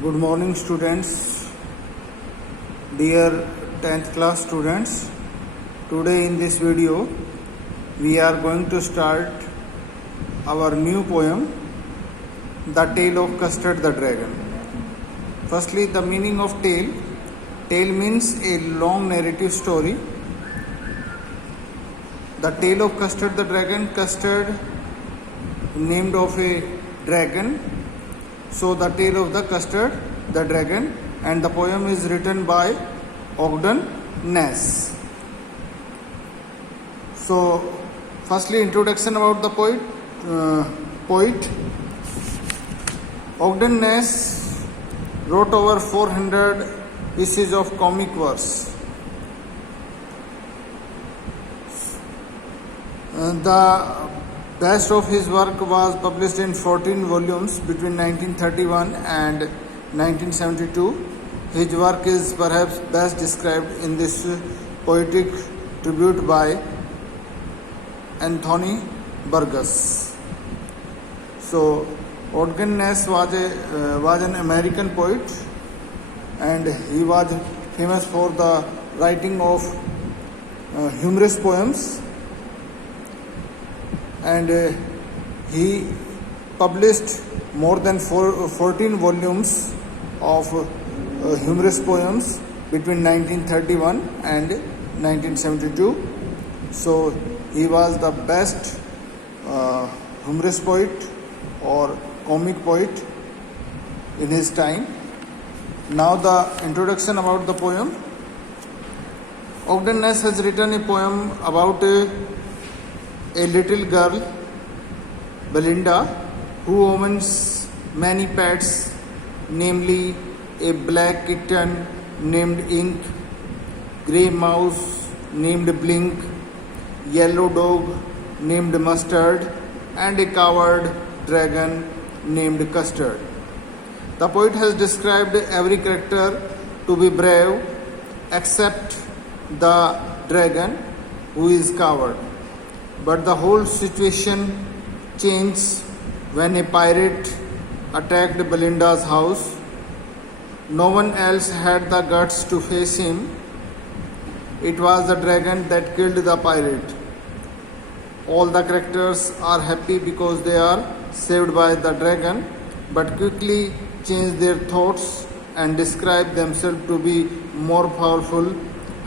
Good morning, students. Dear 10th class students, today in this video we are going to start our new poem, The Tale of Custard the Dragon. Firstly, the meaning of tale. Tale means a long narrative story. The Tale of Custard the Dragon. Custard, named of a dragon. So the tale of the Custard the Dragon, and the poem is written by Ogden Nash. So firstly, introduction about the poet. Ogden Nash wrote over 400 pieces of comic verse. The best of his work was published in 14 volumes between 1931 and 1972. His work is perhaps best described in this poetic tribute by Anthony Burgess. So, Ogden Nash was an American poet, and he was famous for the writing of humorous poems. And he published more than 14 volumes of humorous poems between 1931 and 1972. So he was the best humorous poet or comic poet in his time. Now the introduction about the poem. Ogden Nash has written a poem about a little girl, Belinda, who owns many pets, namely a black kitten named Ink, grey mouse named Blink, yellow dog named Mustard, and a coward dragon named Custard. The poet has described every character to be brave except the dragon, who is coward. But the whole situation changed when a pirate attacked Belinda's house. No one else had the guts to face him. It was the dragon that killed the pirate. All the characters are happy because they are saved by the dragon, but quickly change their thoughts and describe themselves to be more powerful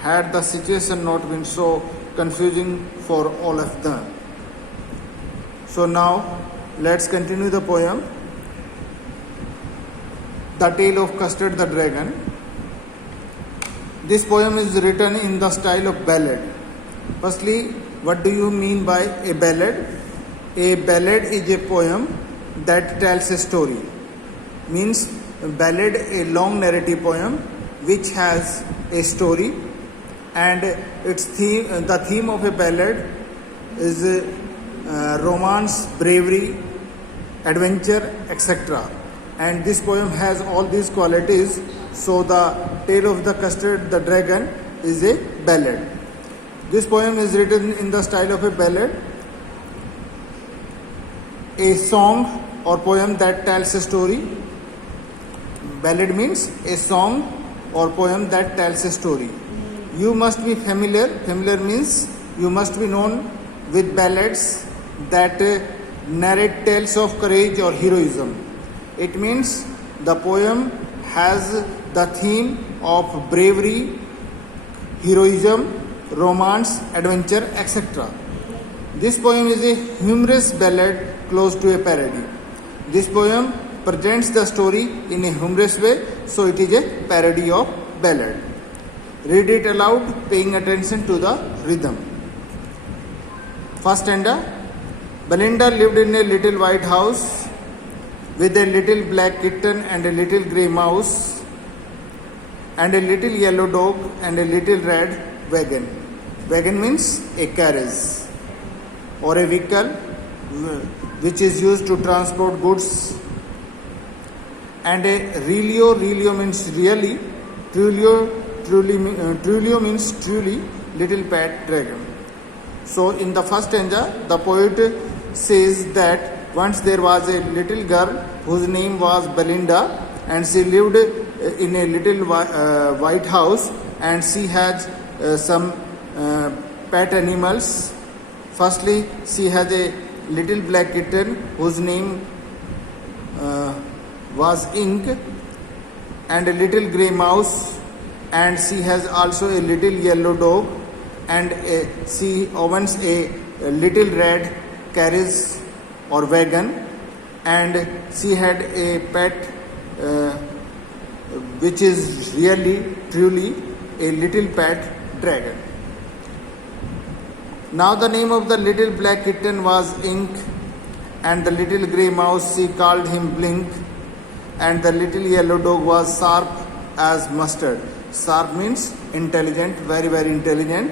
had the situation not been so confusing for all of them. So now let's continue the poem, The Tale of Custard the Dragon. This poem is written in the style of ballad. Firstly, what do you mean by a ballad? A ballad is a poem that tells a story. Means a ballad, a long narrative poem which has a story, and its theme, the theme of a ballad is romance, bravery, adventure, etc. And this poem has all these qualities. So the Tale of the Custard the Dragon is a ballad. This poem is written in the style of a ballad, a song or poem that tells a story. Ballad means a song or poem that tells a story. You must be familiar. Familiar means you must be known with ballads that narrate tales of courage or heroism. It means the poem has the theme of bravery, heroism, romance, adventure, etc. This poem is a humorous ballad close to a parody. This poem presents the story in a humorous way, so it is a parody of ballad. Read it aloud, paying attention to the rhythm. First stanza. Belinda lived in a little white house with a little black kitten and a little grey mouse and a little yellow dog and a little red wagon. Wagon means a carriage or a vehicle which is used to transport goods. And a Relio means really, Trulio means truly, little pet dragon. So in the first stanza, the poet says that once there was a little girl whose name was Belinda, and she lived in a little white house, and she had some pet animals. Firstly, she had a little black kitten whose name was Ink, and a little grey mouse, and she has also a little yellow dog, and she owns a little red carriage or wagon, and she had a pet which is really truly a little pet dragon. Now the name of the little black kitten was Ink, and the little grey mouse she called him Blink, and the little yellow dog was Sharp as Mustard. Sharp means intelligent, very very intelligent,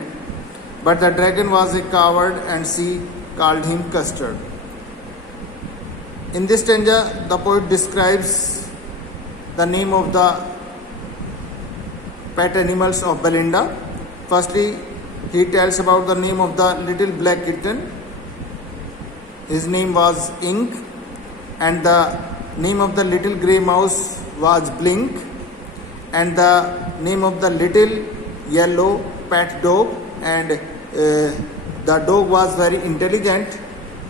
but the dragon was a coward and she called him Custard. In this stanza, the poet describes the name of the pet animals of Belinda. Firstly, he tells about the name of the little black kitten. His name was Ink, and the name of the little grey mouse was Blink, and the name of the little yellow pet dog, and the dog was very intelligent,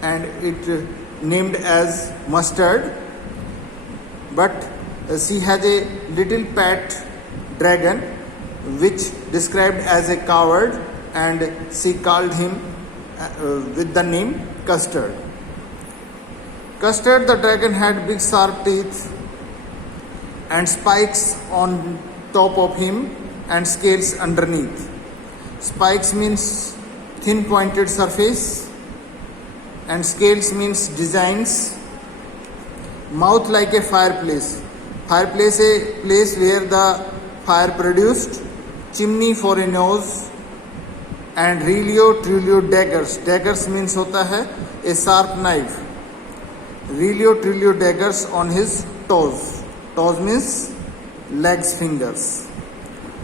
and it named as Mustard. But she had a little pet dragon which described as a coward, and she called him with the name Custard. Custard the dragon had big sharp teeth and spikes on top of him and scales underneath. Spikes means thin pointed surface, and scales means designs. Mouth like a fireplace. Fireplace a place where the fire produced. Chimney for a nose. And Relio Trulio daggers. Daggers means होता है a sharp knife. Relio Trulio daggers on his toes. Toes means legs, fingers.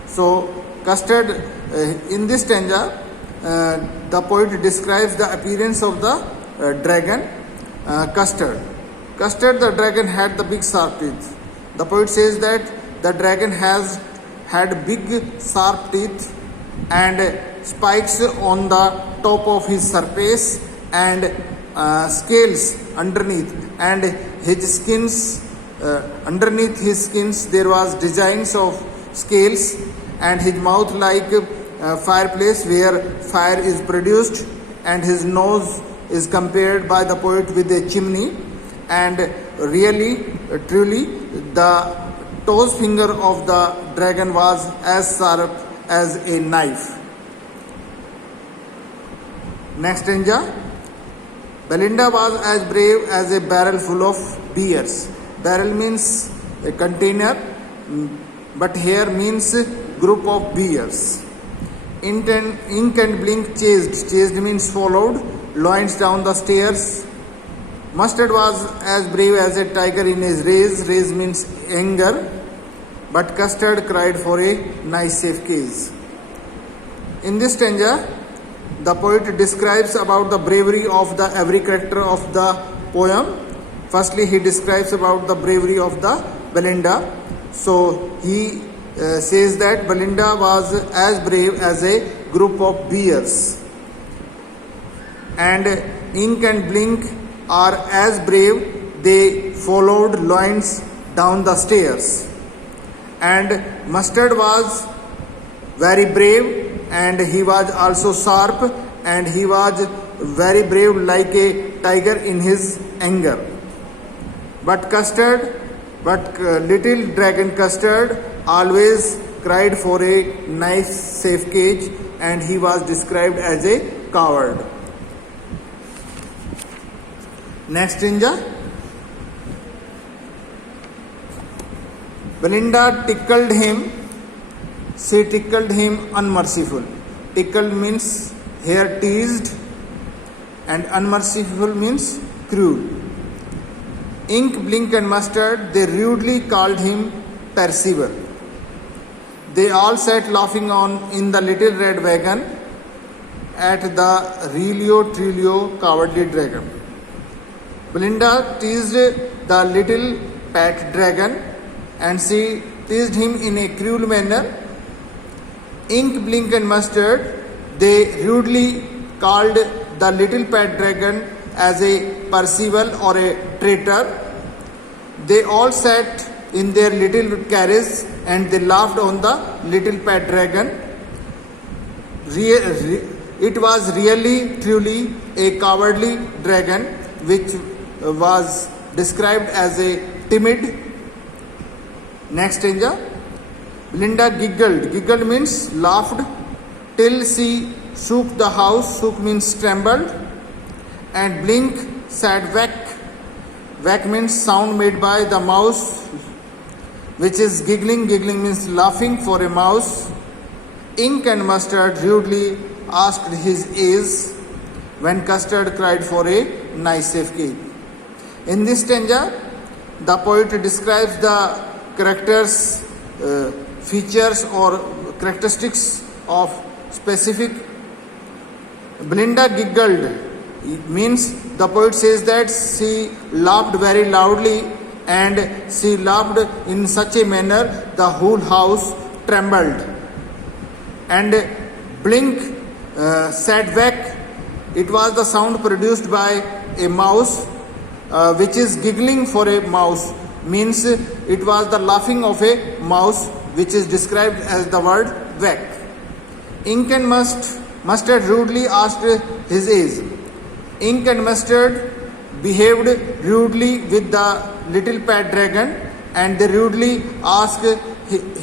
So Custard, in this stanza, the poet describes the appearance of the dragon Custard. Custard the dragon had the big sharp teeth. The poet says that the dragon had big sharp teeth and spikes on the top of his surface and scales underneath, and his skins underneath his skins there was designs of scales, and his mouth like fireplace where fire is produced, and his nose is compared by the poet with a chimney, and really truly the toes finger of the dragon was as sharp as a knife. Next stanza. Belinda was as brave as a barrel full of beers. Barrel means a container, but here means group of beers. Ink and Blink chased. Chased means followed. Loins down the stairs. Mustard was as brave as a tiger in his rage. Rage means anger. But Custard cried for a nice safe case. In this stanza, the poet describes about the bravery of the every character of the poem. Firstly, he describes about the bravery of the Belinda. So he says that Belinda was as brave as a group of bears, and Ink and Blink are as brave. They followed loins down the stairs, and Mustard was very brave, and he was also sharp, and he was very brave like a tiger in his anger. But little dragon Custard always cried for a nice safe cage, and he was described as a coward. Next stanza. Belinda tickled him. She tickled him unmerciful. Tickled means here teased, and unmerciful means cruel. Ink, Blink and Mustard, they rudely called him Percival. They all sat laughing in the little red wagon at the Relio Trulio cowardly dragon. Belinda teased the little pet dragon, and she teased him in a cruel manner. Ink, Blink and Mustard, they rudely called the little pet dragon as a Percival or a traitor. They all sat in their little carriage and they laughed on the little pet dragon. It was really, truly a cowardly dragon which was described as a timid. Next stanza. Belinda giggled. Giggled means laughed till she shook the house. Shook means trembled. And Blink said whack. Whack means sound made by the mouse, which is giggling. Giggling means laughing for a mouse. Ink and Mustard rudely asked his age when Custard cried for a nice safe cake. In this stanza, the poet describes the characters, features or characteristics of specific. Belinda giggled. It means the poet says that she laughed very loudly and she laughed in such a manner the whole house trembled. And Blink said whack. It was the sound produced by a mouse, which is giggling for a mouse, means it was the laughing of a mouse, which is described as the word whack. Ink and Mustard rudely asked his age. Ink and Mustard behaved rudely with the little pet dragon and they rudely asked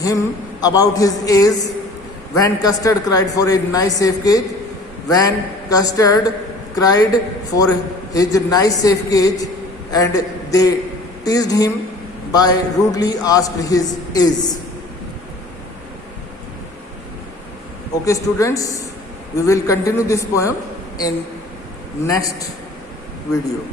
him about his age when Custard cried for a nice safe cage. When Custard cried for his nice safe cage and they teased him by rudely asked his age. Okay students, we will continue this poem in next video.